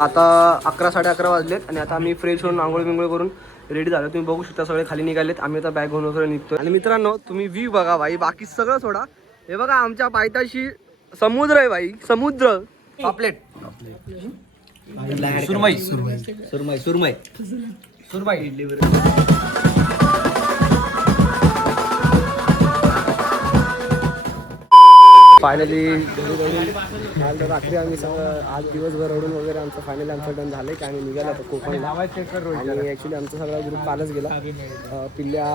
आता 11 11:30 वाजलेत आणि आता आम्ही फ्रेश होऊन आंघोळ बिंगोळ करून रेडी झालो. तुम्ही बघू शकता सगळे खाली निघालेत. आम्ही आता बॅग घेऊन वगैरे निघतोय. आणि मित्रांनो तुम्ही व्ह्यू बघा भाई, बाकी सगळं सोडा. हे बघा आमच्या पायथ्याशी समुद्र आहे भाई, समुद्र. पापलेट सुरमई सुरमई सुरमई सुरमई इडली. फायनली रात्री आम्ही आज दिवसभर रडून वगैरे आमचं फायनली आमचं डन झालं की आम्ही निघाला होतो कोकणला. आणि ॲक्च्युली आमचा सगळा ग्रुप कालच गेला. पिल्ल्या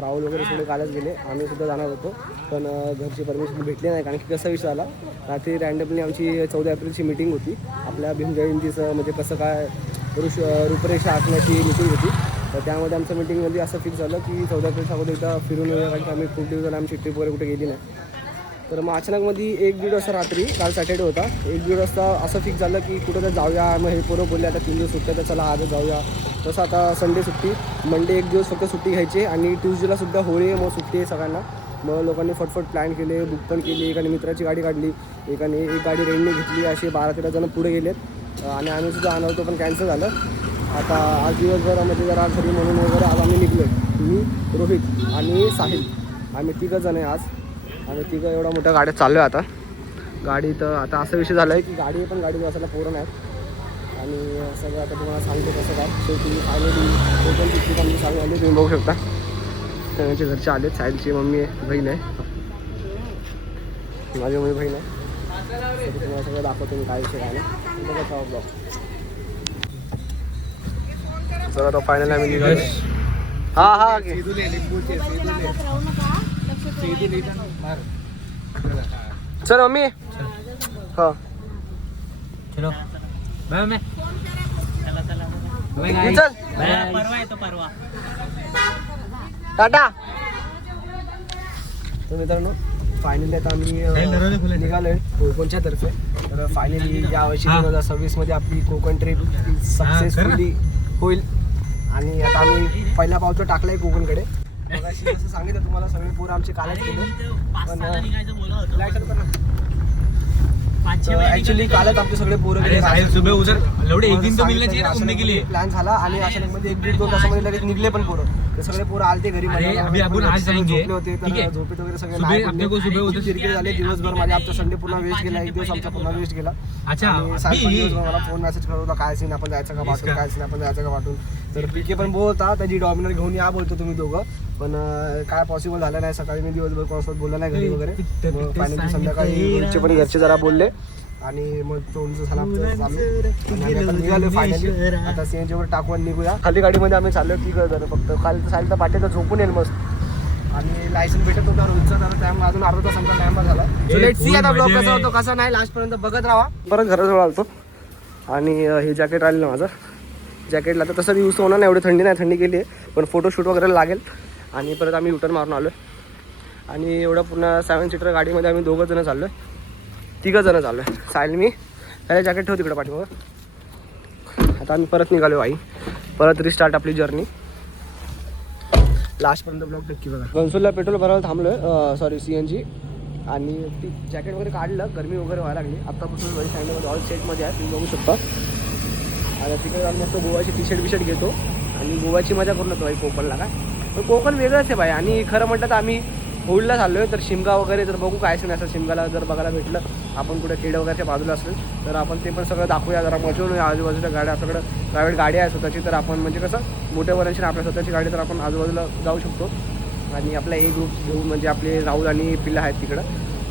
राहुल वगैरे सगळे कालच गेले. आम्ही सुद्धा जाणार होतो पण घरची परमिशन भेटली नाही. कारण की कसा विषय झाला, रात्री रँडमली आमची 14 एप्रिलची मीटिंग होती. आपल्या भीम जयंतीचं म्हणजे कसं काय रूपरेषा आखण्याची मीटिंग होती. तर त्यामध्ये आमच्या मीटिंगमध्ये असं फिक्स झालं की 14 एप्रिलच्या अगोदर एकदा फिरून येऊया. कारण की आम्ही खूप दिवस झाला आमची ट्रिप वगैरे कुठे गेली नाही. तर मग अचानकमध्ये 1-1:30 वाजता रात्री, काल सॅटर्डे होता, 1-1:30 वाजता असं फिक्स झालं की कुठं तर जाऊया. मग हे पोरं बोलले आता 3 दिवस सुट्ट्या तर चला आजच जाऊया. तसं आता संडे सुट्टी, मंडे 1 दिवस फक्त सुट्टी घ्यायची आणि ट्यूजडेला सुद्धा होळी आहे, मग सुट्टी आहे सगळ्यांना. मग लोकांनी फटफट प्लॅन केले, बुक पण केली. एकाने मित्राची गाडी काढली, एकाने एक गाडी रेंटने घेतली. असे 12-13 जण पुढे गेलेत आणि आम्ही सुद्धा आणलं होतो पण कॅन्सल झालं. आता आज दिवसभर म्हणजे जरा घरी म्हणून वगैरे आज आम्ही निघलो आहे. मी, रोहित आणि साहिल, आम्ही 3 जण आहे आज. आम्ही 3 एवढ्या मोठ्या गाड्यात चाललो आहे. आता गाडीत आता असा विषय झाला आहे की गाडी पण गाडी बसायला पोरं नाहीत आणि सगळं आता तुम्हाला सांगतो कसं काय. शेवटी फायनली टोटल तिकीट आम्ही चालू आले, तुम्ही बघू शकता. त्यांचे घरचे आलेत. साहिलची मम्मी आहे, बहीण आहे, माझी मम्मी बहीण आहे. तुम्हाला सगळं दाखवतो मी काय विषय काय नाही. बघा ब्लॉग. चला आता फायनली आम्ही निघालो. हां चल मम्मी. हां चलो बाय मम्मी. चल परवा येतो परवा. टाटा. तर मित्रांनो फायनली आता आम्ही निघालोय कोकणच्या तर्फे. तर फायनली यावर्षी 2026 मध्ये आपली कोकण ट्रिप सक्सेसफुली होईल. आणि आता आम्ही पहिला पावतो टाकलाय कोकणकडे. जसं सांगितलं तुम्हाला सगळे पोरं आमचे कालच गेले पण ॲक्च्युली कालच आमचे सगळे पोरं प्लॅन झाला आणि अचानकमध्ये 1-1.5-2 तासामध्ये लगेच निघले पण पोरं. ते सगळे पोरं आलते घरी झोपले होते. तर झोपेत वगैरे सगळे तिरके झाले दिवसभर. माझे आमचा संडे पूर्ण वेस्ट गेला, 1 दिवस आमचा पूर्ण वेस्ट गेला. आणि मला फोन मेसेज करत होता काय सीन आपण जायचं का पाठवून, काय सीन आपण जायचं का पाठवून. तर पीके पण बोलता त्याची डॉमिनर घेऊन या बोलतो तुम्ही दोघं, पण काय पॉसिबल झालं नाही. सकाळी मी दिवसभर कोणासोबत बोलला नाही घरी वगैरे. फायनली संध्याकाळी घरचे जरा बोलले आणि मग तोंडचं झाला चालू. निघालो फायनली. आता सीएनजी वर टाकून निघूया. खाली गाडीमध्ये आम्ही चाललो. ठीक आहे जरा फक्त काल साईडचा पाठीचा झोपून येईल मस्त. आणि लायसन भेटत होता रोजचा, तर टाइम अजून अर्धा तास आमचा टाइम झाला. लेट सी आता ब्लॉग कसा होतो कसा नाही लास्टपर्यंत बघत राहा. परत घराजवळ आलतो आणि हे जॅकेट राहिलं माझं. जॅकेटला तर तसं यूज होणार नाही, एवढी थंडी नाही, थंडी गेली आहे पण फोटोशूट वगैरे लागेल. आणि परत आम्ही युटर्न मारून आलो आणि एवढं पूर्ण 7 सीटर गाडीमध्ये आम्ही 2 जण चाललो आहे, 3 जण चाललो आहे. साईल मी त्याला जॅकेट ठेव तिकडं पाठीमागं. आता आम्ही परत निघालो आई, परत रिस्टार्ट आपली जर्नी. लास्टपर्यंत ब्लॉग नक्की बघा. कन्सोलला पेट्रोल भरायला थांबलो आहे, सॉरी CNG. आणि ती जॅकेट वगैरे काढलं, गरमी वगैरे व्हायला लागली. आत्तापासून वरी सँडमध्ये ऑल सेटमध्ये आहे, तुम्ही बघू शकता. आणि तिकडे जाऊन मस्त गोवाची टी-शर्ट घेतो आणि गोवाची मजा करून येतो भाई कोकणला. काय पण कोकण वेगळंच आहे भाई. आणि खरं म्हटलं तर आम्ही होळीला चाललो आहे, तर शिमगा वगैरे जर बघू काय नाही असं शिमगाला जर बघायला भेटलं, आपण कुठे खेड वगैरेच्या बाजूला असेल तर आपण ते पण सगळं दाखवूया. जरा मजून आजूबाजूच्या गाड्या, सगळं प्रायव्हेट गाडी आहे स्वतःची, तर आपण म्हणजे कसं मोठ्या वरांशी आपल्या स्वतःची गाडी, तर आपण आजूबाजूला जाऊ शकतो. आणि आपला एक ग्रुप घेऊन म्हणजे आपले राहुल आणि पिल्ला आहेत तिकडं.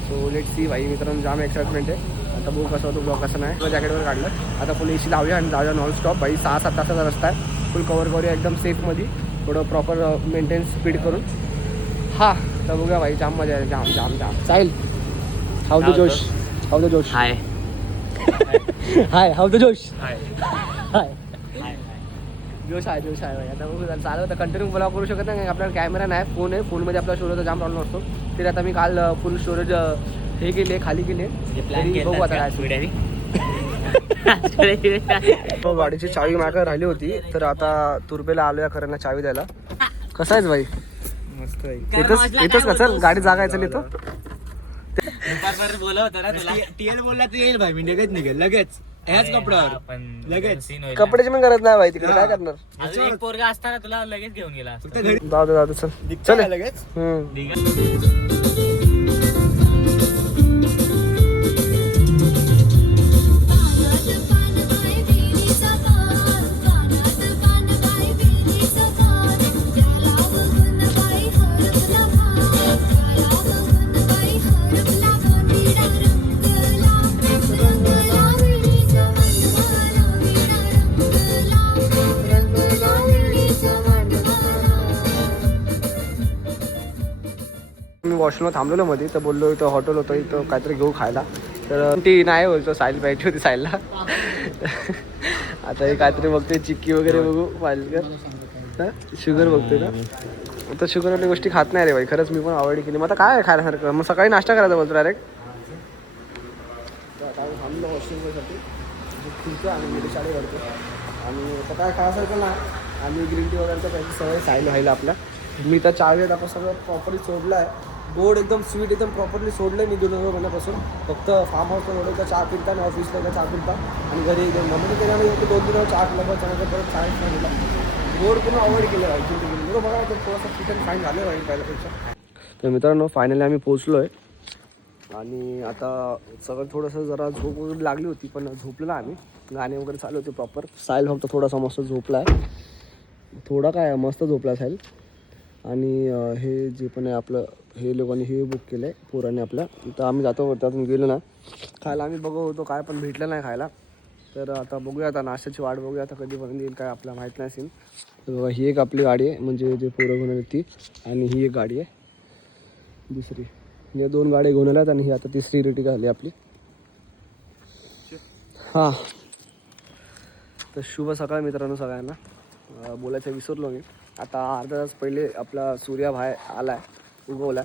सो लेट सी भाई मित्रांनो, जाम एक्साइटमेंट आहे. आता बघू कसं होतो ब्लॉग कसं नाही. जॅकेटवर काढलं, आता फुल AC लावूया आणि जाऊया नॉन स्टॉप भाई. 6-7 तासाचा रस्ता आहे, फुल कवर करूया एकदम सेफमध्ये, थोडं प्रॉपर मेंटेन्स स्पीड करून. हां तर बघूया भाई, जाम मजा आहे, जाम जाम जाम. साहिल हाऊ द जोश, हाऊ द जोश. हाय हाय हाऊ द जोश. हाय हाय जोश आहे, जोश आहे भाई. आता बघू चालू आता कंटिन्यू ब्लॉग करू शकत नाही, आपल्याला कॅमेरा नाही, फोन आहे. फोनमध्ये आपला स्टोरेजचा जाम प्रॉब्लेम असतो. तरी आता मी काल फुल स्टोरेज हे केले, खाली केले. बघू आता काय. गाडीची चावी मागं राहिली होती, तर आता तुर्बेला आलोया खरं चावी द्यायला. कसं आहेच भाई? मस्त आहे. येतच का? चल गाडी जागा आहे, चल येतो. दुपारपर्यंत बोला होता ना तुला टीएल बोलला तू येईल भाई मी लगेच निघेल लगेच ह्याच कपड्यावर पण लगेच कपड्याची पण गरज नाही भाई तिकडे काय करणार. अजून एक पोरगा असताना तुला लगेच घेऊन गेला असता. फक्त घरी जाऊ दे चल निघता का लगेच मी वॉशरूमला थांबलेलो मध्ये तर बोललो इथं हॉटेल होतं इथं काहीतरी घेऊ खायला तर ती नाही बोलतो साईल पाहिजे होती साईलला. आता हे काहीतरी बघते चिक्की वगैरे बघू पाहिजे शुगर बघतोय का आता शुगरवाली गोष्टी खात नाही रे भाई खरंच मी पण आवड केली. मग आता काय खायसारखं मग सकाळी नाश्ता करायचा बोलतो डायरेक्ट. तर आता आम्ही थांबलो वॉशरूमसाठी खुलतो आणि गेली शाळे करतो आणि आता काय खायसारखं ना आम्ही ग्रीन टी वगैरे त्याची सवय साईल व्हायला आपल्या. मी तर चहा घेत आपण सगळं प्रॉपरली सोडलं आहे गोड एकदम स्वीट एकदम प्रॉपरली सोडलं आहे मी 2 महिन्यापासून. फक्त फार्म हाऊसला एवढं चहा पिता आणि ऑफिसला एकदा चहा पिता आणि घरी एकदम मम्मीने केल्यामुळे 2 दिवस चहा पिला पण त्यानंतर परत चहा नाही दिला. गोड पूर्ण अवॉइड केलं पाहिजे बरोबर बघा तर थोडासा फिट अँड फाईन झालं पाहिजे पहिल्यापेक्षा. तर मित्रांनो फायनली आम्ही पोचलो आहे आणि आता सगळं थोडंसं जरा झोप वगैरे लागली होती पण झोपलेलं आम्ही गाणे वगैरे चालू होते प्रॉपर. साईल फक्त थोडासा मस्त झोपला आहे थोडा काय मस्त झोपला साईल. आणि हे जे पण आहे आपलं हे लोकांनी हे बुक केलं आहे पोरांनी आपल्या. तर आम्ही जातो त्यातून गेलो ना खायला आम्ही बघत होतो काय पण भेटलं नाही खायला. तर आता बघूया आता नाश्त्याची वाट बघूया आता कधीपर्यंत येईल काय आपल्याला माहीत नाही सीन. तर बघा ही एक आपली गाडी आहे म्हणजे जे पोरं घेऊन आली ती आणि ही एक गाडी आहे दुसरी. या 2 गाड्या घेऊन आल्यात आणि ही आता तिसरी रेटी झाली आपली. हां तर शुभ सकाळ मित्रांनो सगळ्यांना. बोलायचं विसरलो मी. आता अर्धा तास पहिले आपला सूर्या बाहेर आला आहे उगवला.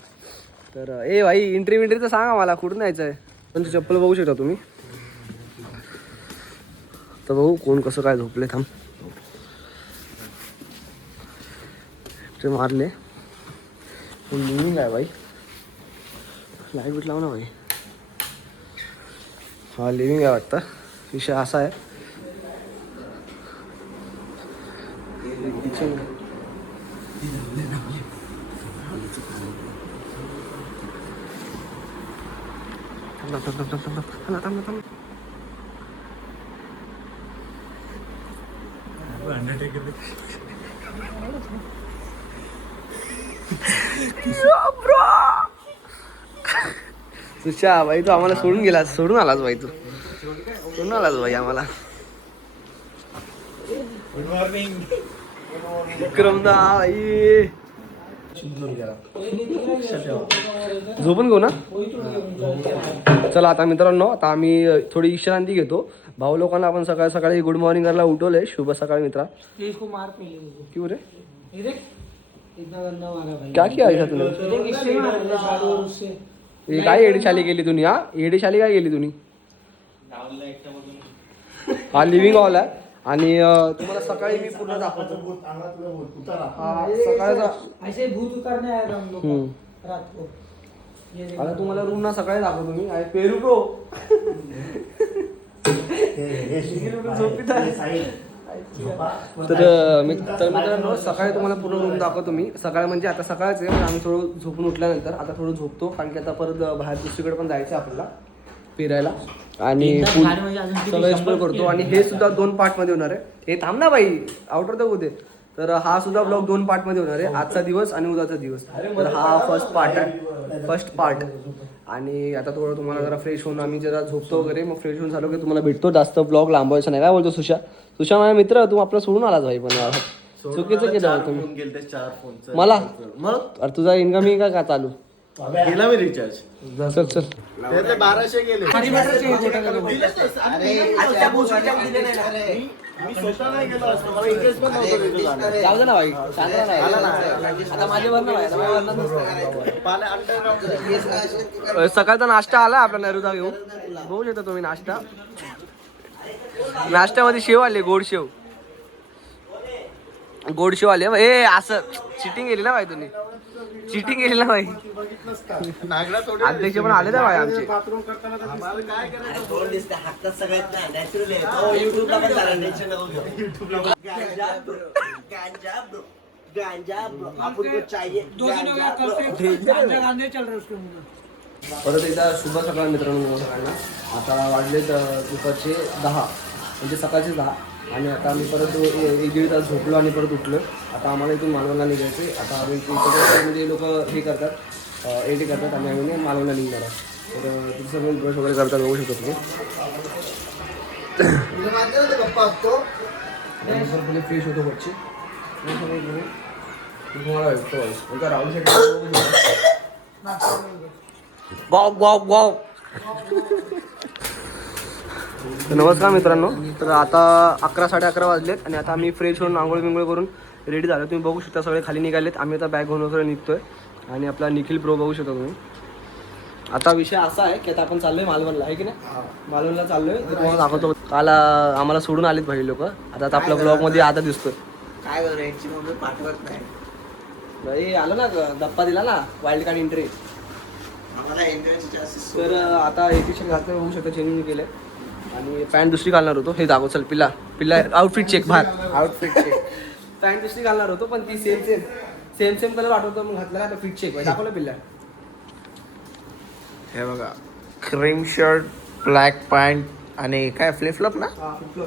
तर ए भाई एंट्री तर सांगा मला कुठून यायचं आहे. पण चप्पल बघू शकता तुम्ही. तर बघू कोण कसं काय झोपले थांब ते मारले लिव्हिंग आहे भाई. लाईट बीट लाव ना भाई. हा लिव्हिंग आहे वाटतं. विषय असा आहे किचन सुशा भाई तू आम्हाला सोडून गेलास सोडून आलास भाई तू सोडून आलास भाई आम्हाला. गुड मॉर्निंग विक्रमदा भाई झोपून घेऊ ना. चला आता मित्रांनो आता आम्ही थोडी विश्रांती घेतो. भाऊ लोकांना आपण सकाळी सकाळी गुड मॉर्निंग करायला उठवलंय. शुभ सकाळ मित्रा. क्यों रे क्या किया ऐसा तूने. हे काय एडीशाली गेली तुम्ही. हा एडीशाली काय गेली तुम्ही. हा लिव्हिंग हॉल आहे आणि तुम्हाला सकाळी मी पूर्ण दाखवतो. सकाळचा आता तुम्हाला रूम ना सकाळी दाखवतो मी. पेरू ब्रो तर मित्रांनो सकाळी तुम्हाला पूर्ण रूम दाखवतो मी. सकाळी म्हणजे आता सकाळच आहे आम्ही थोडं झोपून उठल्यानंतर आता थोडं झोपतो कारण की आता परत बाहेर दुसरीकडे पण जायचं आपल्याला फिरायला आणि सगळं एक्सप्लोर करतो. आणि हे सुद्धा 2 पार्टमध्ये होणार आहे. हे थांब ना बाई आउटर तर होते. तर हा सुद्धा ब्लॉग 2 पार्टमध्ये होणार आहे. आजचा दिवस आणि उद्याचा दिवस. तर हा फर्स्ट पार्ट आणि आता थोडं तुम्हाला जरा फ्रेश होऊन आम्ही जरा झोपतो वगैरे मग फ्रेश होऊन झालो की तुम्हाला भेटतो. जास्त ब्लॉग लांबवायचा नाही. काय बोलतो सुशा. सुशा माझा मित्र तू आपला सोडून आलास भाई पण चुकीचं केलं तुम्ही मला. अरे तुझा इन्कमिंग का चालू गेला मी रिचार्ज. चल चल 1200 गेले. मी स्वतः नाही गेलो असतो मला इंटरेस्ट पण नव्हतं. जाऊ दे ना भाई आता माझ्यावर सकाळचा नाश्ता आला आपला नेहरूदा घेऊन बघू शकता तुम्ही. नाश्त्यामध्ये शेव आले गोड शेव आले. ए असं चिटिंग गेली ना भाई तुम्ही. चिटिंग केली ना भाई. नागडा थोडी अध्यक्ष पण आले ना भाई आमचे. बाथरूम करताना तर दिसलं. काय करायचं तोंड दिसतं हातात सगळ्यात ना नॅचरल आहे. तो युट्यूबला पण झाला टेन्शन नको घेऊ. गांजा ब्रो, गांजा ब्रो, गांजा ब्रो. आपण को चाहिए गांजा ब्रो. परत एकदा शुभ सकाळ मित्रांनो सगळ्यांना. आता वाजलेत दुपारचे 10 म्हणजे सकाळचे 10 आणि आता आम्ही परत 1-1.5 तास झोपलो आणि परत उठलो. आता आम्हाला इथून मालवणला निघायचे. आता आम्ही इथं म्हणजे लोक हे करतात एडी करतात आणि आम्ही मालवणला निघणार आहे. तर तिथे सगळं ब्रश वगैरे करतात बघू शकतो तुम्ही. गप्पा असतो पहिले फ्रेश होतो बच्चे तुम्हाला भेटतो Rahul Shetty. Wow wow wow. तर नमस्कार मित्रांनो. तर आता 11-11:30 वाजलेत आणि आता आम्ही फ्रेश होऊन आंघोळ बिंघोळ करून रेडी झालो. तुम्ही बघू शकता सगळे खाली निघालेत. आम्ही आता बॅग घेऊन वगैरे निघतोय आणि आपला निखिल प्रो बघू शकता तुम्ही. आता विषय असा आहे की आता आपण चाललोय मालवणला आहे की नाही. मालवणला चाललोय तुम्हाला दाखवतो. काल आम्हाला सोडून आलेत भाई लोक. आता आपल्या ब्लॉगमध्ये आता दिसतोय. काय करू यांची मम्मी पाठवत नाही. भाई आलं ना धप्पा दिला ना वाईल्ड कार्ड एंट्री. आम्हाला एंट्रन्सचे चान्सेस. तर आता एक टी शर्ट घातलं बघू शकता चेंज केलं आणि पॅन्ट दुसरी घालणार होतो. हे दाखव चल पिल्ला पिल्ला आउटफिट चेक बाहेर आउटफिट चेक. पॅन्ट दुसरी घालणार होतो पण ती सेम कलर वाटवतो मग घातला आता फिट चेक दाखवलं पिल्ला. हे बघा क्रीम शर्ट ब्लॅक पॅन्ट आणि काय फ्लिप फ्लॉप ना.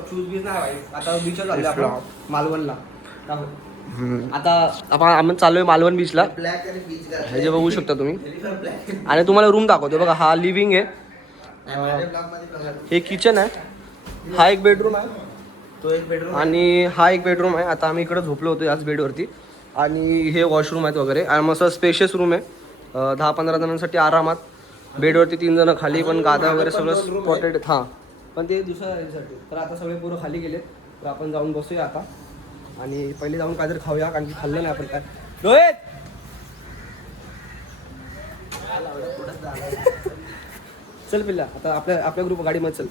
शूज बीज नाही भाई. आता बीचवर चाललोय आपण मालवणला. आता आपण चाललोय मालवण बीचला. ब्लॅक आणि बीच हे जे बघू शकता तुम्ही आणि तुम्हाला रूम दाखवतो बघा. हा लिव्हिंग आहे. हे किचन आहे. हा एक बेडरूम आहे. तो एक बेडरूम आणि हा एक बेडरूम आहे. आता आम्ही इकडे झोपलो होतो याच बेडवरती. आणि हे वॉशरूम आहेत वगैरे आणि मस्त स्पेशियस रूम आहे. 10-15 जणांसाठी आरामात. बेडवरती 3 जण खाली पण गादा वगैरे सगळं स्पॉटेड. हां पण ते दुसऱ्या याच्यासाठी. तर आता सगळे पूर्ण खाली गेले. तर आपण जाऊन बसूया आता आणि पहिले जाऊन काहीतरी खाऊया कारण की खाल्लं नाही आपण काय. रोहित चल पिल्ला. आता आपल्या ग्रुप गाडीमध्ये चल.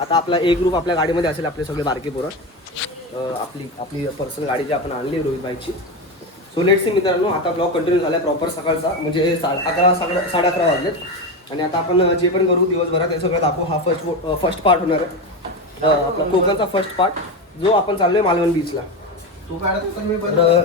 आता आपला एक ग्रुप आपल्या गाडीमध्ये असेल. आपले सगळे बारके पोरं. आपली पर्सनल गाडी जी आपण आणली रोहित बाईकची. सो लेट्स सी मित्रांनो. आता ब्लॉग कंटिन्यू झाला प्रॉपर सकाळचा म्हणजे 11:30 वाजलेत. आणि आता आपण जे पण करू दिवसभरात ते सगळं दाखवू. हा फर्स्ट पार्ट होणार आहे आपला कोकणचा फर्स्ट पार्ट जो आपण चाललोय मालवण बीचला. तू काढत होता मी तर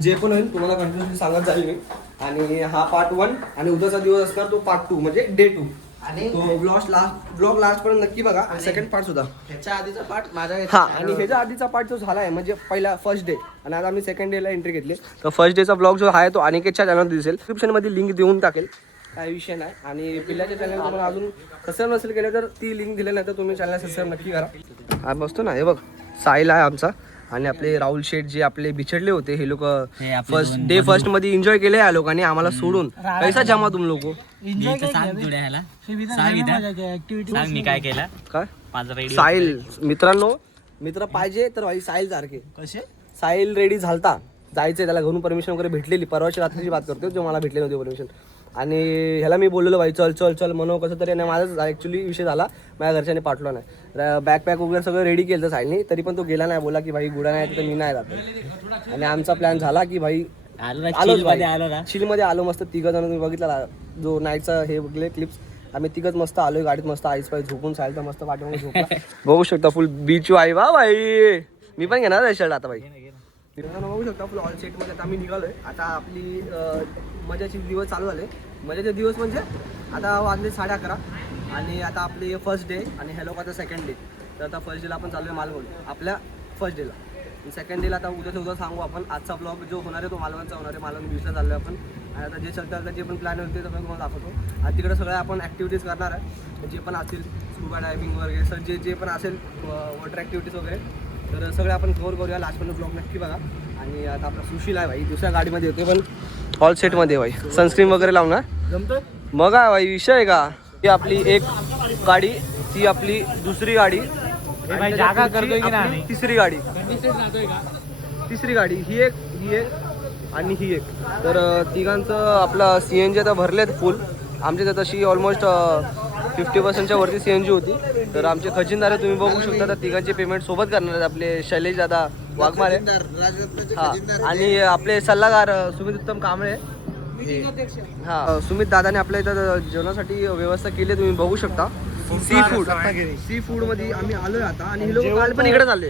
जे पण होईल तुम्हाला कंटिन्युअसली सांगत जाईल मी. आणि हा पार्ट 1 आणि उद्याचा दिवस असणार तो पार्ट 2 म्हणजे डे 2. आणि तो ब्लॉग लास्ट पर्यंत नक्की बघा. आणि सेकंड पार्ट सुद्धा ह्याच्या आधीचा पार्ट माझा हा. आणि ह्याच्या आधीचा पार्ट जो झाला आहे म्हणजे पहिला फर्स्ट डे आणि आज आम्ही सेकंड डेला एंट्री घेतली. तर फर्स्ट डेचा ब्लॉग जो आहे तो अनिकेतच्या चॅनलवर दिसेल. डिस्क्रिप्शनमध्ये लिंक देऊन टाकेल. काही विषय नाही. आणि पिल्लाच्या चॅनल तुम्हाला अजून सबस्क्राईब नसेल केलं तर ती लिंक दिली नाही तर तुम्ही चॅनल सबस्क्राईब नक्की करा. हा बसतो ना हे बघ साहिल आहे आमचा. आणि आपले राहुल शेठ जे आपले बिछडले होते हे लोक फर्स्ट मध्ये एन्जॉय केले या लोकांनी आम्हाला सोडून. पैसा जमा तुम लोक सांग मी काय केलं. काय माझा रेडी साहिल मित्रांनो मित्र पाहिजे तर भाई साहिल सारखे कसे साहिल रेडी झालता जायचंय. त्याला घरून परमिशन वगैरे भेटलेली. परवाची रात्रीची बात करतो जो मला भेटले नव्हती परमिशन. आणि ह्याला मी बोललेलो भाई चल चल चल म्हणून कसं तरी. आणि माझा ॲक्च्युली विषय झाला माझ्या घरच्यांनी पाठवला नाही. बॅकपॅक वगैरे सगळं रेडी केलं तर साहिलनी तरी पण तो गेला नाही. बोला की भाई गुडा नाही तर मी नाही जातो. आणि आमचा प्लॅन झाला की भाई चिलमध्ये आलो मस्त 3 जण. तुम्ही बघितला जो नाईटचा हे बघले क्लिप्स. आम्ही 3 मस्त आलोय गाडीत मस्त आईस पाय झोपून साहिल तर मस्त पाठवून झोपला. बघू शकता फुल बीच वाई वा भाई. मी पण घेणार आहे शर्ट आता भाई. बघू शकता फुल ऑल सेटमध्ये आता आम्ही निघालोय. आता आपली मजाचे दिवस चालू झाले. मजाचे दिवस म्हणजे आता वाजले 11:30 आणि आता आपले फर्स्ट डे आणि ह्या लोकांचा सेकंड डे. तर आता फर्स्ट डेला आपण चालू आहे मालवण आपल्या फर्स्ट डेला. सेकंड डेला आता उद्या सांगू आपण. आजचा ब्लॉग जो होणार आहे तो मालवणचा होणार आहे. मालवण बीचला चाललो आहे आपण. आणि आता जे चलतं जे पण प्लॅन होते ते तुम्हाला दाखवतो. आणि तिकडे सगळ्या आपण ॲक्टिव्हिटीज करणार आहे जे पण असतील स्कुबा डायव्हिंग वगैरे सर जे पण असेल वॉटर ॲक्टिव्हिटीज वगैरे. तर सगळे आपण कव्हर करूया. लास्टपर्यंत ब्लॉग नक्की बघा. आणि आता आपला सुशील आहे भाई दुसऱ्या गाडीमध्ये येते पण ऑल सेटमध्ये भाई. सनस्क्रीन वगैरे लावून ना जमतोय. मग काय भाई विषय आहे का. ती आपली एक गाडी ती आपली दुसरी गाडी जागा करतोय की नाही. तिसरी गाडी ही एक आणि ही एक. तर तिघांचं आपलं CNG आता भरलेत फुल. आमच्या तर तशी ऑलमोस्ट 50% वरती CNG होती. तर आमचे खजिनदार तुम्ही बघू शकता. तर तिघांचे पेमेंट सोबत करणार आहेत आपले शैलेश दादा वाघमारे. हा आणि आपले सल्लागार सुमित उत्तम कांबळे हा सुमित दादाने आपल्या इथं जेवणासाठी व्यवस्था केली तुम्ही बघू शकता. सी फूड मध्ये आम्ही आलोय आता आणि हे लोक काल पण इकडे चालले.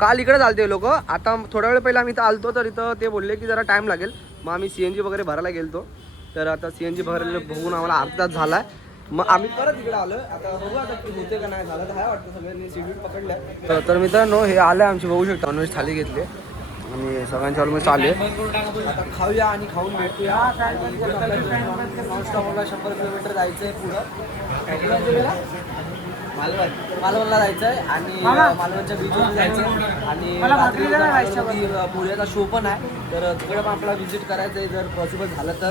काल इकडे चालते लोक. आता थोडा वेळ पहिला आम्ही इथं आलतो तर इथं ते बोलले की जरा टाइम लागेल. मग आम्ही CNG वगैरे भरायला गेलतो. तर आता CNG भरायला बघून आम्हाला अर्धा तास झालाय. मग आम्ही परत इकडे आलोय. आता बघू आता की होते का नाही झालं तर काय वाटतं सगळ्यांनी सीट पकडलंय. तर मित्रांनो हे आलंय आमची बघू शकता नॉनव्हेज थाली घेतली आणि सगळ्यांच्या ऑलमोस्ट आले. आता खाऊया आणि खाऊन भेटूया. नॉनस्टॉप 100 किलोमीटर जायचंय पुढं. मालवणला जायचंय आणि मालवणच्या बीचवर जायचंय आणि रात्री पुण्याचा शो पण आहे तर तिकडे पण आपल्याला व्हिजिट करायचंय जर पॉसिबल झालं तर.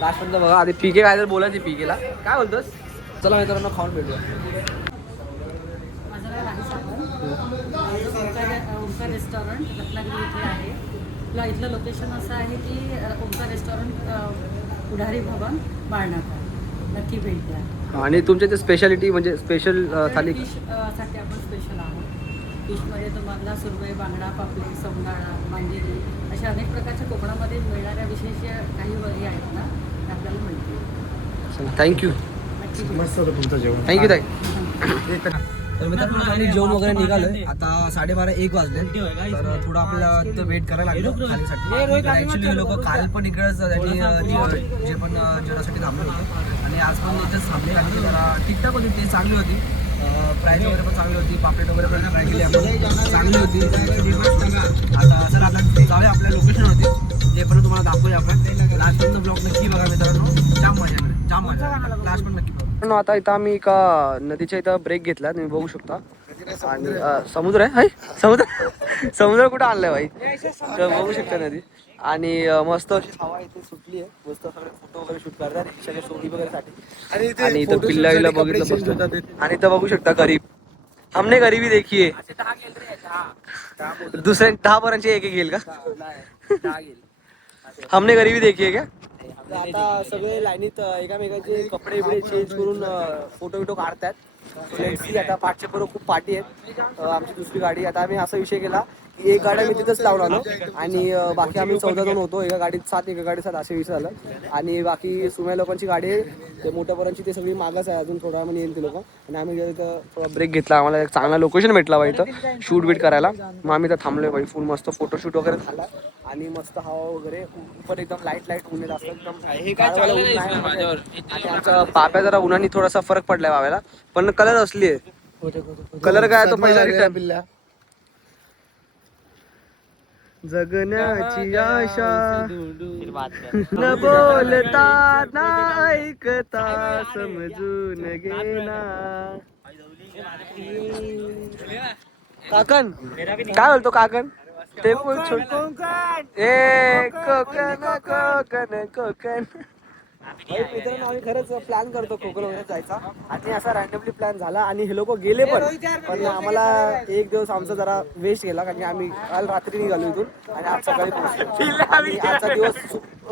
लास्ट पर्यंत बघा. आधी पीके काय तर बोलायची पीकेला काय बोलतोस. चला मित्रांनो खाऊन भेटूया. ओंकार रेस्टॉरंट रत्नागिरी इथे आहे. आपलं इथलं लोकेशन असं आहे की ओंकार रेस्टॉरंट पुढारी भवन बाळनाका. नक्की भेट द्या. आणि तुमच्या ते स्पेशालिटी म्हणजे स्पेशल थाली फिश साठी आपण स्पेशल आहोत. फिशमध्ये तुम्हाला सुरमई, बांगडा, पापलेट, सौंदाळा, मांदेली अशा अनेक प्रकारच्या कोकणामध्ये मिळणाऱ्या विशेष काही हे आहेत ना ते आपल्याला मिळतील. थँक्यू. मस्त होतं तुमचं जेवण. थँक्यू ताई. तर मित्रांनो आम्ही जेवण वगैरे निघालोय. आता 12:30-1 वाजले तर थोडं आपल्याला तिथं वेट करायला लागलं खाण्यासाठी. ॲक्च्युली लोक काल पण इकडेच त्यांनी जे पण जेवणासाठी थांबले होते आणि आज पण इथेच थांबले. आणि जरा ठीकठाक होती टेस्ट चांगली होती. प्राईस वगैरे पण चांगली होती. पापलेट वगैरे पण ट्राय केली आपण चांगली होती. आता सर आता जाऊया आपल्या लोकेशनवरती ते पण तुम्हाला दाखवूया आपण. लास्टपर्यंत ब्लॉग नक्की बघा मित्रांनो. जाम मजा लास्ट पण नक्की बघा. आता इथं आम्ही एका नदीच्या इथं ब्रेक घेतला तुम्ही बघू शकता. आणि समुद्र आहे हाय समुद्र कुठं आणलाय भाई तर बघू शकता नदी. आणि मस्त अशी हवा इथे सुटली आहे. मस्त सगळे फोटो वगैरे शूट करतात रिक्षाच्या स्टोरी वगैरे साठी. आणि इथं पिल्लाईला बघितलं आणि इथं बघू शकता गरीब हमने गरीबी देखी आहे. दुसऱ्या 10 पोरांची एक घेईल का. हमने गरीबी देखी आहे क्या. आता सगळे लाईनीत एकामेकांचे कपडे बिडे चेंज करून फोटो बिटो काढतात. आता पाठचे पोरं खूप पार्टी आहेत. आमची दुसरी गाडी आता आम्ही असा विषय केला की एक गाडी आम्ही तिथंच लावून आलो आणि बाकी आम्ही 14 जण होतो. एका गाडीत 7 एका गाडीत 7 असे विषय झालं. आणि बाकी सुम्या लोकांची गाडी आहे ते मोठ्या पोरांची ते सगळी मागच आहे. अजून थोडा वेळाने येईल ते लोक. आणि आम्ही इथं थोडा ब्रेक घेतला. आम्हाला एक चांगला लोकेशन भेटला बाई इथं शूट बीट करायला. मग आम्ही इथं थांबलोय बाई. फुल मस्त फोटोशूट वगैरे झाला आणि मस्त हवा वगैरे पण एकदम लाईट ऊन येत असतं एकदम. आणि आमचा पाप्या जरा उन्हाने थोडासा फरक पडलाय बाब्याला पण कलर असली आहे. कलर काय तो पहिला रिटर्न जगण्याची आशा न बोलता ना ऐकता समजून घेना. काकण काय बोलतो काकण ते बोल ए कोकण. मित्रांनो आम्ही खरंच प्लॅन करतो कोकण वगैरे जायचा आणि असा रॅन्डमली प्लॅन झाला आणि हे लोक गेले पण आम्हाला एक दिवस आमचा जरा वेस्ट गेला कारण की आम्ही काल रात्री निघालो इथून आणि आज सकाळी पोहोचलो. आणि आजचा दिवस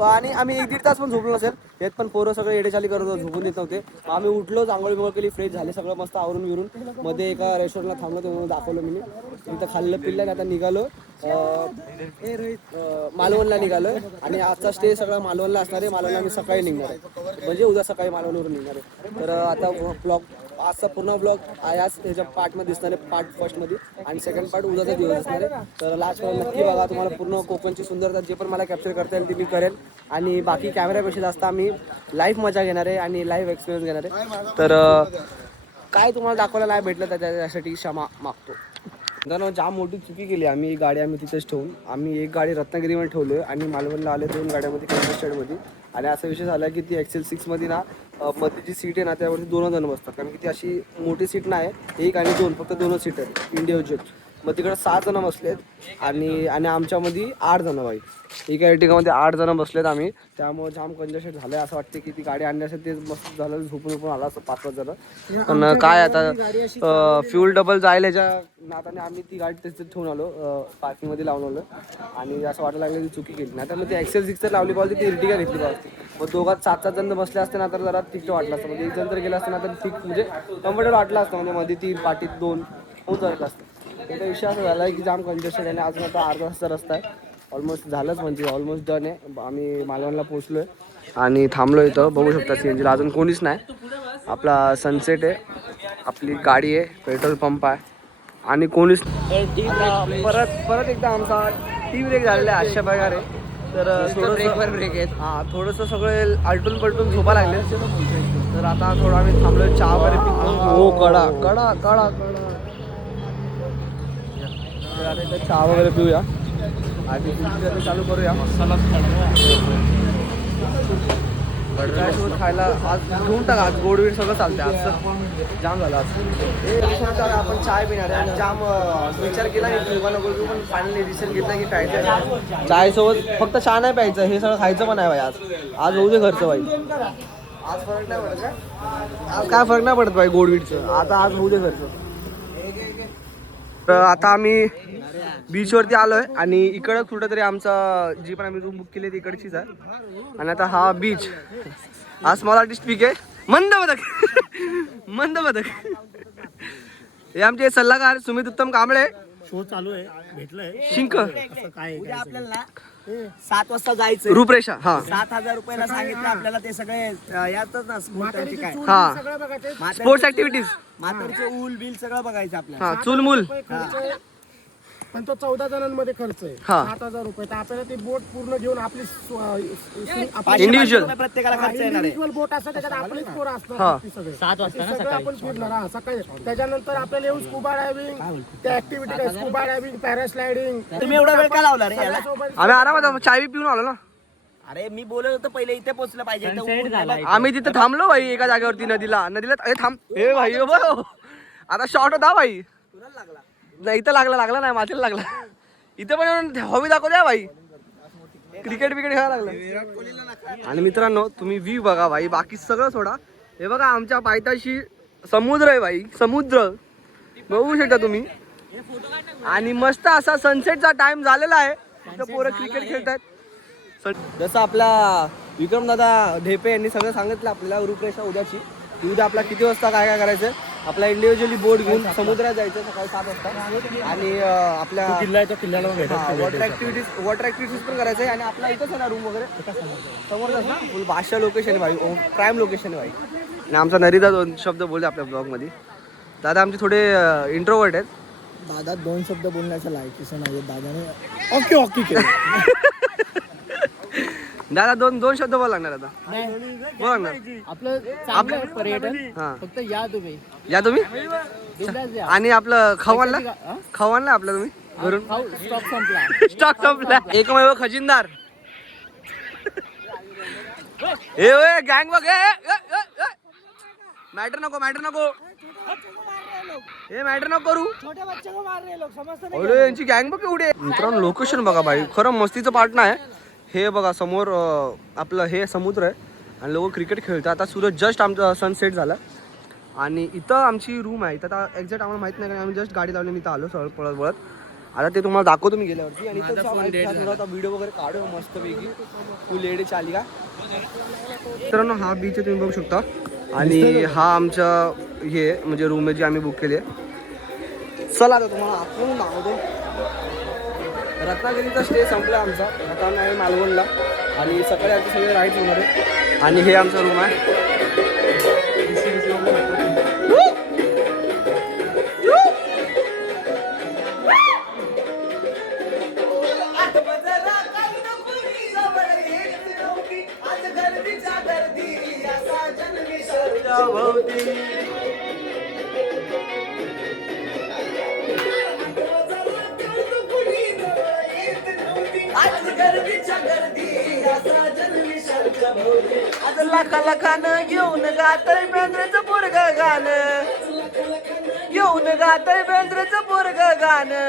आणि आम्ही 1-1.5 तास पण झोपलो नसेल यात पण पोरं सगळे येडेचाली करत होते झोपून देत नव्हते. आम्ही उठलो आंघोळी बिंघोळ केली फ्रेश झाले सगळं मस्त आवरून विरून मध्ये एका रेस्टॉरंटला थांबलो ते दाखवलं मी तिथं खाल्लं पिल्लं आणि आता निघालो मालवणला निघालोय. आणि आजचा स्टे सगळा मालवणला असणार आहे. मालवणला आम्ही सकाळी निघणार आहे म्हणजे उद्या सकाळी मालवणवरून निघणार आहे. तर आता ब्लॉग आजचा पूर्ण ब्लॉग याच ह्याच्या पार्टमध्ये दिसणार आहे. पार्ट फर्स्टमध्ये आणि सेकंड पार्ट उद्याचा दिवस असणार आहे. तर लास्टपर्यंत नक्की बघा. तुम्हाला पूर्ण कोकणची सुंदरता जे पण मला कॅप्चर करता येईल ते मी करेल. आणि बाकी कॅमेऱ्यापेक्षा जास्त आम्ही लाईव्ह मजा घेणार आहे आणि लाईव्ह एक्सपिरियन्स घेणार आहे. तर काय तुम्हाला दाखवायला नाही भेटलं तर त्यासाठी क्षमा मागतो. मित्रांनो जाम मोठी चुकी केली आम्ही. एक गाडी आम्ही तिथेच ठेवून आम्ही एक गाडी रत्नागिरीमध्ये ठेवलोय आणि मालवणला आले 2 गाड्यामध्ये कॅम्पस्टाईडमध्ये. आणि असा विषय झाला की ती XL6 मध्ये ना मध्ये जी सीट आहे ना त्यावरती 2 जण बसतात कारण की ती अशी मोठी सीट नाही 1 आणि 2 फक्त 2च सीट आहेत इंडिव्हिज्युअल. मग तिकडे 6 जण बसलेत आणि आमच्यामध्ये 8 जण बाई. एका एर्टिगामध्ये 8 जण बसलेत आम्ही. त्यामुळे जाम कंजेस्टेड झालंय. असं वाटतं की ती गाडी आणण्यासाठी तेच मस्त झालं झोपून आला असं 5-5 जण. पण काय आता फ्यूल डबल जायला याच्या नाताने आम्ही ती गाडी तिथे ठेवून आलो पार्किंगमध्ये लावून आलो. आणि असं वाटायला लागलं की चुकी केली नाही तर मग ती XL6 तर लावली पाहिजे ती इर्टिगा घेतली पाहिजे. मग दोघात 7-7 जण बसले असते ना तर जरा तिकटं वाटलं असतं. म्हणजे 1 जण जर गेला असतं ना तर ठीक म्हणजे कम्फर्टेबल वाटलं असतं. म्हणजे मध्ये 3 पाठीत 2 होऊन जायचं असतं. त्याचा विषय असा झाला की जाम कंजेस्टेड आणि अजून आता अर्धा तासाचा रस्ता आहे. ऑलमोस्ट झालंच म्हणजे ऑलमोस्ट डन आहे. आम्ही मालवणला पोचलो आहे आणि थांबलो इथं. बघू शकता CNGला अजून कोणीच नाही. आपला सनसेट आहे, आपली गाडी आहे, पेट्रोल पंप आहे आणि कोणीच परत एकदा आमचा टी ब्रेक झालेला आहे अशा प्रकारे. तर थोडंसं ब्रेक आहेत. हां, थोडंसं सगळे आलटून पलटून झोपा लागले. तर आता थोडं आम्ही थांबलो, चहा वगैरे पितो. हो, कडा कडा कडा कडा. तर आता इथं चहा वगैरे पिऊया आणि चालू करूया. बटाट्यासोबत खायला आज घेऊन टाका. आज गोडवीर सगळं चालते. आज जाम झालं. आज त्याच्यानंतर आपण चाय पिणार आहे आणि जाम विचार केला की नको पण फायनली डिसिजन घेतला की प्यायचं. चायसोबत फक्त चहा नाही प्यायचं, हे सगळं खायचं पण आहे भाई. आज होऊ दे घरचं भाई. आज फरक नाही पडत काय? आज काय फरक नाही पडत भाई गोडवीरचं. आज होऊ दे घरचं. तर आता आम्ही बीचवरती आलोय आणि इकडं कुठंतरी आमचा जी पण आम्ही रूम बुक केली तिकडचीच आहे. आणि आता हा बीच, हा स्मॉल आर्टिस्ट पीक आहे. मंद बदक हे आमचे सल्लागार सुमित उत्तम कांबळे. शो चालू आहे, भेटलंय शिंक असं काय उद्या आपल्याला 7 वाजता जायचं. रूपरेषा. हा 7,000 रुपयाला सांगितलं आपल्याला. ते सगळे यातच ना स्पोर्टचे काय हा स्पोर्ट्स ऍक्टिव्हिटीज. म्हातारीचे ऊल बिल सगळं बघायचं आपल्याला. हा चूलमूल. पण तो 14 जणांमध्ये खर्च आहे. हा. 7,000 रुपये. तर आपल्याला ती बोट पूर्ण घेऊन आपली Individual. प्रत्येकाला खर्च येणार आहे. इंडिव्हिज्युअल बोट असतात, त्याच्यात आपलीच पोरं हा. असतात. ती सगळे 7 वाजता सगळं आपण फिरणार. हा सकाळी. त्याच्यानंतर आपल्याला येऊन स्कुबा डायव्हिंग, त्या ऍक्टिव्हिटी काय स्कुबा डायव्हिंग, पॅरास्लायडिंग. तुम्ही एवढा वेळ का लावला रे याला? आम्ही आरामात चाय बी पिऊन आलो ना. अरे मी बोलत होतो पहिले इथे पोहोचलं पाहिजे. इथं ऊन आहे बघ. आम्ही तिथे थांबलो भाई एका जागेवरती नदीला. ए थांब ए भाई ओ बरो. आता शॉर्ट होता भाई. नाही इथं लागला नाही, माथेला लागला. इथं पण हॉबी दाखव द्या भाई. क्रिकेट खेळायला लागला. आणि मित्रांनो तुम्ही व्ह्यू बघा भाई, बाकी सगळं सोडा. हे बघा आमच्या पायथ्याशी समुद्र आहे भाई, समुद्र बघू शकता तुम्ही. आणि मस्त असा सनसेटचा टाइम झालेला आहे. इथं पोरं क्रिकेट खेळतात. जसं आपला विक्रमदादा ढेपे यांनी सगळं सांगितलं आपल्याला रूपरेषा उद्याची. उद्या आपला किती वाजता काय काय करायचं. आपला इंडिव्हिज्युअली बोट घेऊन समुद्रात जायचं सकाळी 7 वाजता. आणि आपल्या किल्ला आहे, तो किल्ल्याला वॉटर ऍक्टिव्हिटीज पण करायचं आहे. आणि आपला इथंच आहे ना रूम वगैरे समोरच ना. फुल भाषा लोकेशन आहे भाई, प्राईम लोकेशन आहे भाई. आणि आमचा नरीदा 2 शब्द बोलते आपल्या ब्लॉगमध्ये. दादा आमचे थोडे इंट्रोवर्ट आहेत. दादा 2 शब्द बोलण्याच्या लायकीचं नाही. दादाने ओके केलं. दादा दोन शब्द बोला लागणार आता. बोला लागणार आपलं चांगलं पर्यटन. हा फक्त या तुम्ही. या तुम्ही. आणि आपलं खावानला आपलं तुम्ही घरून स्टॉक संपला. एकमेव खजिनदार ए गँग बघ. मॅटर नको हे मॅटर नको करू. यांची गँग बघ एवढी. मित्रांनो लोकेशन बघा भाई, खरं मस्तीचं पार्ट नाही. हे बघा समोर आपलं हे समुद्र आहे आणि लोक क्रिकेट खेळतात. आता सूरज जस्ट आमचा सनसेट झाला आणि इथं आमची रूम आहे. इथं आता एक्झॅक्ट आम्हाला माहित नाही कारण आम्ही जस्ट गाडी लावली मी इथं आलो सरळ पळत. आता ते तुम्हाला दाखवतो मी गेल्यावरती. आणि थोडा आता व्हिडिओ वगैरे काढू मस्तपैकी. फुल एडी चाली का. मित्रांनो हा बीच आहे तुम्ही बघू शकता. आणि हा आमचा हे म्हणजे रूम आहे जी आम्ही बुक केली आहे. चला आता तुम्हाला आपण दाखवतो. रत्नागिरीचा स्टे संपला आमचा. आता आम्ही आहे मालवणला आणि सकाळी आता सगळे राईड होणार आहे. आणि हे आमचा रूम आहे. आज लाखानं घेऊन गातय बेंद्रेचं पोरग गाणं. घेऊन गातय बेंद्रेचं पोरग गाणं.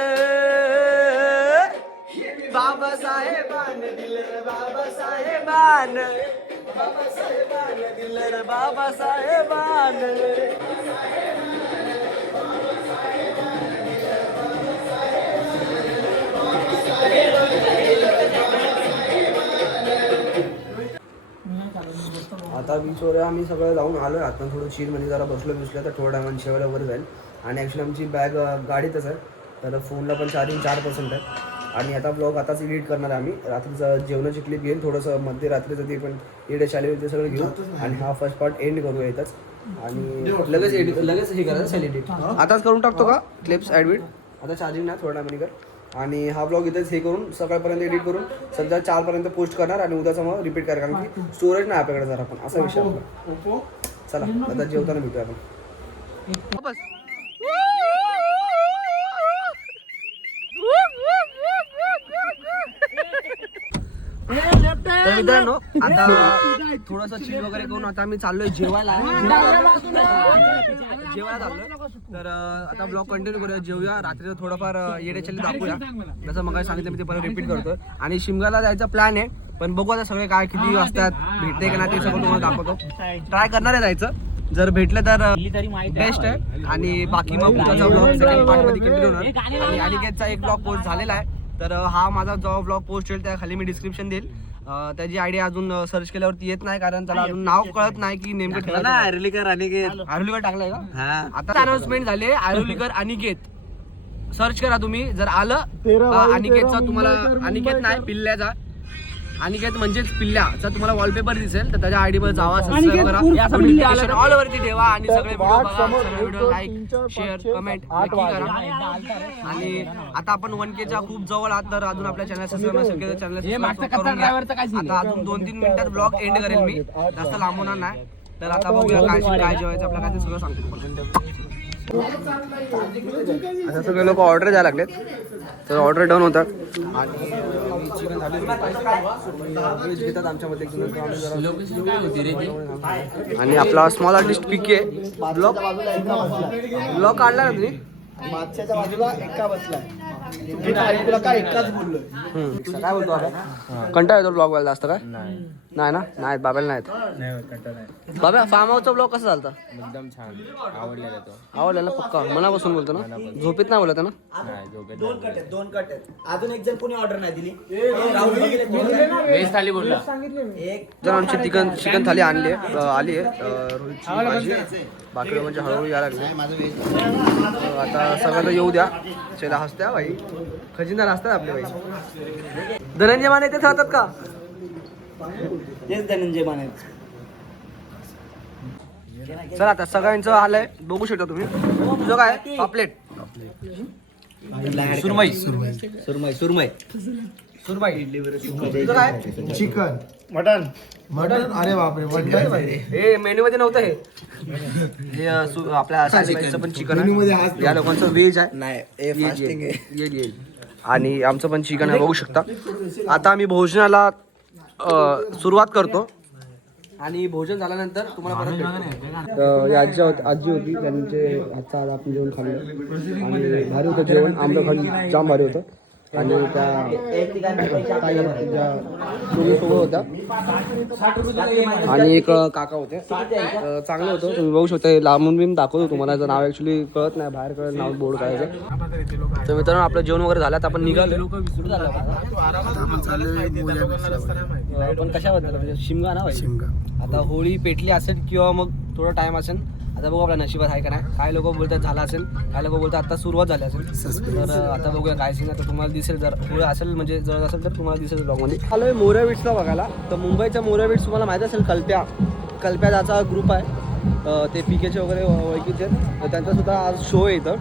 बाबासाहेबान दिलं बाबासाहेबान. बाबासाहेबान दिलं बाबासाहेबान. आता बीचवर आम्ही सगळं जाऊन आलो आहे. आता थोडं चिलमध्ये जरा बसलो तर थोडं टायमाने जेवायला वर जाईल. आणि ॲक्च्युली आमची बॅग गाडीतच आहे तर फोनला पण चार्जिंग 4% आहे. आणि आता ब्लॉग आताच एडिट करणार आहे आम्ही. रात्रीचं जेवणाची क्लिप घेऊन थोडंसं मध्यरात्रीचं ते पण एडिट आले ते सगळं घेऊ आणि हा फर्स्ट पार्ट एंड करूया इथंच आणि लगेच हे करायचं सेल एडिट आताच करून टाकतो का क्लिप्स ॲडमिट. आता चार्जिंग नाही थोडा टायमाने कर आणि हा ब्लॉग इथेच हे करून सकाळपर्यंत एडिट करून सध्या 4 पर्यंत पोस्ट करणार आणि उद्याचा मग रिपीट करा कारण की स्टोरेज नाही आपल्याकडे जर आपण असा विषय आपला. चला आता जेवताना भेटूया आपण. तर मित्रांनो आता थोडंसं चिल वगैरे करून आता आम्ही चाललोय जेवायला चाललोय. तर आता ब्लॉग कंटिन्यू करूया, जेवूया, रात्रीचं थोडंफार येडेचल्ली दाखवूया जसं मग सांगितलं मी ते परत रिपीट करतोय. आणि शिमगाला जायचा प्लॅन आहे पण बघू आता सगळे काय किती वाजतात भेटते का नाही ते सगळं तुम्हाला दाखवतो. ट्राय करणार आहे जायचं, जर भेटलं तर बेस्ट आहे आणि बाकी मग पुढचा ब्लॉग सेकंड पार्टमध्ये कंटिन्यू होणार. आणि अनिकेतचा एक ब्लॉग पोस्ट झालेला आहे तर हा माझा जो ब्लॉग पोस्ट होईल त्या खाली मी डिस्क्रिप्शन देईल. त्याची आयडिया अजून सर्च केल्यावरती येत नाही कारण त्याला अजून नाव कळत नाही की नेमकं ठेवायचं. आरुलीकर आरुलीकर टाकलंय का? आता अनाउन्समेंट झाले आरुलीकर अनिकेत सर्च करा तुम्ही. जर आलं अनिकेतचा तुम्हाला अनिकेत नाही पिल्ल्याचा अनिकेत म्हणजेच पिल्ल्याचा तुम्हाला वॉलपेपर दिसेल तर त्याच्या आयडी वर जावा, सबस्क्राईब करा, नोटिफिकेशन ऑल वरती ठेवा आणि सगळे व्हिडिओ बघा, सगळे व्हिडिओ लाईक शेअर कमेंट नक्की करा. आणि आता आपण 1K च्या खूप जवळ आहात तर अजून आपल्या चॅनल सबस्क्राईब नसेल केलं चॅनल सबस्क्राईब करून घ्या. आता अजून 2-3 मिनिटात ब्लॉग एंड करेल मी, जास्त लांबवणार नाही. तर आता बघूया काय जेवायचं आपल्याला काय ते सगळं सांगतो. आता सगळे लोक ऑर्डर द्यायला लागलेत तर ऑर्डर डाऊन होतात आणि चिकन व्हेज घेतात आमच्यामध्ये आणि आपला स्मॉल आर्टिस्ट पीके ब्लॉग काढला ना तुम्ही मागच्या बाजूला एका बसलाय तुला काय एकाच बोललोय. काय बोलतो आता कंटाळा येतो ब्लॉग व्हायला जास्त काय नाही ना नाहीत बाबाला नाहीत. बाबा फार्म हाऊसचा ब्लॉग कसा झालता? एकदम छान आवडलेला आवडलेला पक्का मनापासून बोलतो ना, झोपेत नाही बोलत ना? दोन कट आहेत. अजून एक जण कोणी ऑर्डर नाही दिली. वेज थाली बोलला जर आमची चिकन थाली आली आहे रोहितची भाजी, बाकी म्हणजे हळूहळू यायला लागले. आता सगळ्यांना येऊ द्या. चला हसत्या बाई, खजिनदार असतात आपले बाई. धनंजय माने ते राहतात का? तेच धनंजय माने. चला आता सगळ्यांचं आलंय बघू शकता तुम्ही. तुझं काय? पापलेट सुरमई तुझं काय? चिकन मटन अरे बापरे मटन हे मेन्यू मध्ये नव्हतं हे आपल्या साईचं पण चिकन आहे. या लोकांचं व्हेज आहे. येईल आणि आमचं पण चिकन आहे बघू शकता. आता आम्ही भोजनाला सुरुवात करतो आणि भोजन झाल्यानंतर तुम्हाला परत आजी होती त्यांचे हातचा आज आपण जेवण खाल्लं आणि भारी होतं जेवण. आंबलं खाली जाम भारी होतं आणि त्या सोबत होत्या आणि एक काका होते चांगलं होतं. तुम्ही बघू शकता लांबून मी दाखवतो तुम्हाला. जर नाव ॲक्च्युली कळत नाही बाहेर कळत नाव बोर्ड करायचं. तर मित्रांनो आपलं जेवण वगैरे झालं आता आपण निघालो. पण कशाबद्दल? शिमगा ना शिमगा. आता होळी पेटली असेल किंवा मग थोडा टाइम असेल. आता बघू आपल्या नशिबात आहे का नाही. काय लोक बोलतात झाला असेल, काय लोक बोलतात आता सुरुवात झाली असेल. तर आता बघूया काय सीन. आता तुम्हाला दिसेल जर होळी असेल म्हणजे जर असेल तर तुम्हाला दिसेल ब्लॉगमध्ये. आलोय मोऱ्या बीचला बघायला. तर मुंबईच्या मोऱ्या बीच तुम्हाला माहीत असेल कल्प्या ज्याचा ग्रुप आहे ते पीकेचे वगैरे ओळखीचे आहेत तर त्यांचा सुद्धा आज शो आहे इथं.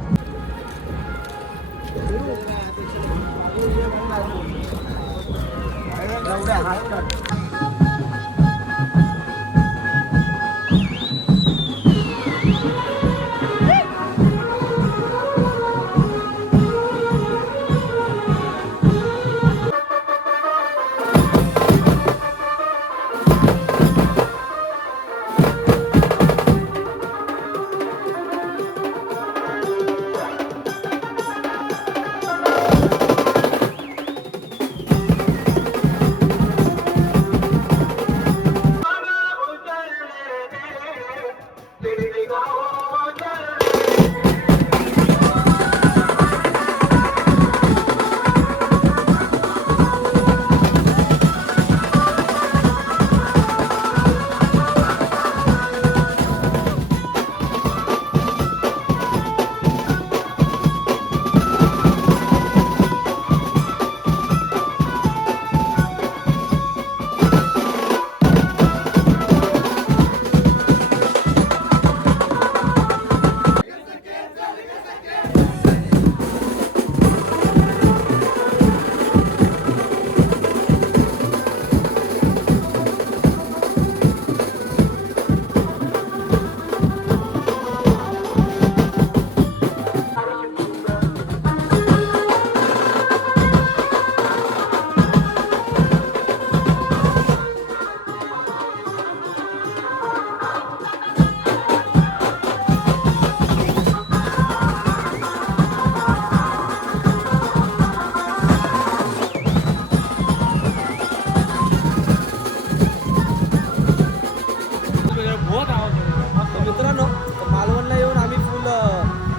मित्रांनो मालवणला येऊन आम्ही फुल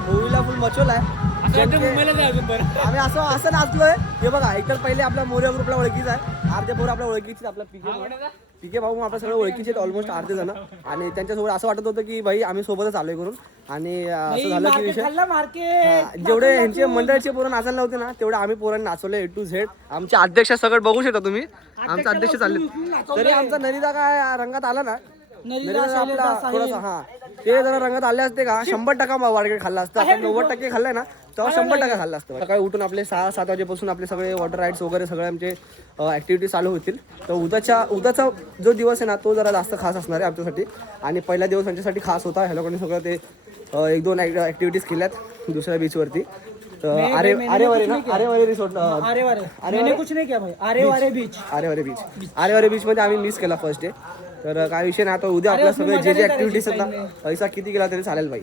होळीला फुल मचवलाय. आम्ही असं नाचलोय हे बघा. एकतर पहिले आपल्या मोर्या ग्रुपला ओळखीचा आहे, अर्धे पोरं आपल्या ओळखीचे, आपला पिके भाऊ आपल्या सगळं ओळखीचे आहेत ऑलमोस्ट अर्धे जण. आणि त्यांच्यासोबत असं वाटत होतं की भाई आम्ही सोबतच आलोय करून. आणि असं झालं की विषय जेवढे ह्यांचे मंडळचे पोरं नाचायला नव्हते ना तेवढे आम्ही पोरांनी नाचवले A to Z. आमचे अध्यक्ष सगळं बघू शकता तुम्ही, आमचा अध्यक्ष चालले. तरी आमचा नरिदा काय रंगात आला ना, नरिदा आपला थोडासा हा ते जरा रंगात आले असते का 100% वाडगेट खाल्ला असतं. आता 90% खाल्लाय ना तेव्हा 100% खाल्ला असतं. सकाळी उठून आपले 6-7 वाजेपासून आपले सगळे वॉटर राईड्स वगैरे सगळे आमचे ॲक्टिव्हिटी चालू होतील. तर उद्याचा जो दिवस आहे ना तो जरा जास्त खास असणार आहे आमच्यासाठी. आणि पहिला दिवस आमच्यासाठी खास होता. ह्या लोकांनी सगळं ते 1-2 ॲक्टिव्हिटीज केल्यात दुसऱ्या बीचवरती. आरेवारे रिसॉर्ट आरेवारे बीच मध्ये आम्ही मिस केला फर्स्ट डे. तर काय विषय नाही. आता उद्या आपल्या सगळे जे ॲक्टिव्हिटीज आहेत ना पैसा किती गेला तरी चालेल बाई,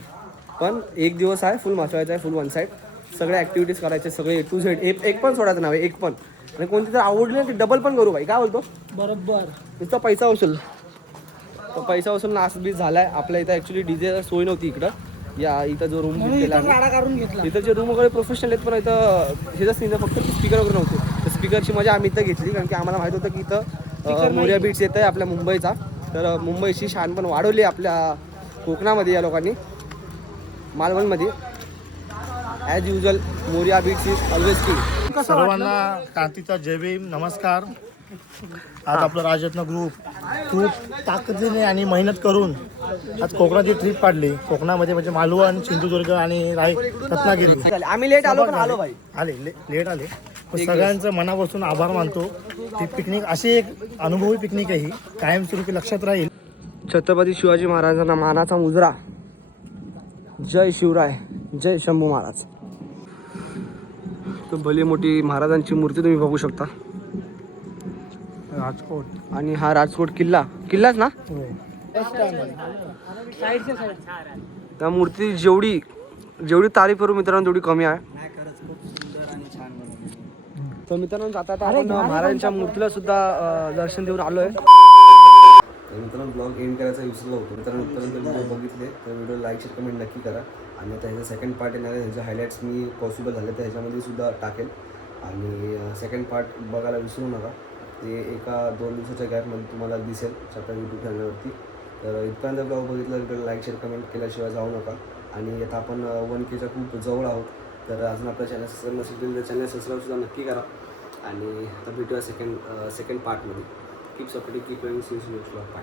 पण एक दिवस आहे फुल मासवायचा आहे, फुल वन साईड सगळे ॲक्टिव्हिटीज करायचे सगळे A to Z. एक पण सोडायचं नाव आहे, एक पण. आणि कोणती तर आवडली ना ती डबल पण करू बाई. काय बोलतो? बरोबर. नुसतं पैसा वसूल. तर पैसा वसूल नास बीच झालाय आपल्या इथं. ॲक्च्युली डीजे सोय नव्हती इकडं. या इथं जो रूम बुक केला इथं जे रूम वगैरे प्रोफेशनल आहेत, पण इथं हेच नाही फक्त स्पीकर वगैरे नव्हते. तर स्पीकरची मजा आम्ही इथं घेतली कारण की आम्हाला माहित होतं की इथं मोर्या बीच येत आहे आपल्या मुंबईचा. तर मुंबईची शान पण वाढवली आपल्या कोकणामध्ये या लोकांनी. मालवणमध्ये as usual Morya beach is always king. सर्वांना क्रांतीचा जय भीम, नमस्कार. आज आपलं राजरत्न ग्रुप खूप ताकदीने आणि मेहनत करून आज कोकणाची ट्रिप काढली. कोकणामध्ये म्हणजे मालवण, सिंधुदुर्ग आणि रत्नागिरी. आम्ही लेट आलो पण आलो भाई. लेट आले. पण सगळ्यांचं मनापासून आभार मानतो. ती पिकनिक अशी एक अनुभवी पिकनिक आहे, ही कायमस्वरूपी लक्षात राहील. छत्रपती शिवाजी महाराजांना मानाचा मुजरा. जय शिवराय, जय शंभू महाराज. तर भली मोठी महाराजांची मूर्ती तुम्ही बघू शकता. राजकोट आणि हा राजकोट किल्लाच ना. त्या मूर्ती जेवढी तारीफ करू मित्रांनो तेवढी कमी आहे. तर मित्रांनो आता आपण महाराजांच्या मूर्तीला सुद्धा दर्शन देऊन आलोय. मित्रांनो ब्लॉग एंड करायचा विसरलो होतो. मित्रांनो इथपर्यंत व्हिडिओ बघितले तर व्हिडिओ लाईक शेअर कमेंट नक्की करा. आणि आता ह्याचा सेकंड पार्ट येणार आहे, ह्याचे हायलाईट्स मी पॉसिबल झाले तर ह्याच्यामध्ये सुद्धा टाकेल. आणि सेकंड पार्ट बघायला विसरू नका. ते 1-2 दिवसाच्या गॅपमध्ये तुम्हाला दिसेल आपल्या यूट्यूब चॅनलवरती. तर इथपर्यंत ब्लॉग बघितला तर लाईक शेअर कमेंट केल्याशिवाय जाऊ नका. आणि आता आपण 1Kच्या खूप जवळ आहोत. तर अजून आपल्या चॅनल सबस्क्राईब नसेल तर चॅनल सबस्क्राईबसुद्धा नक्की करा. आणि आता भेटूया सेकंड पार्टमध्ये. Keep supporting, keep running, see you next blog. Bye.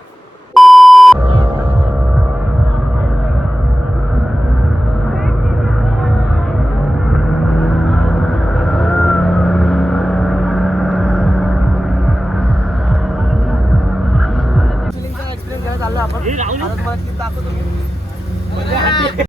Experience घ्यायला चाललो आपण. आता तुम्हाला दाखवतो मी.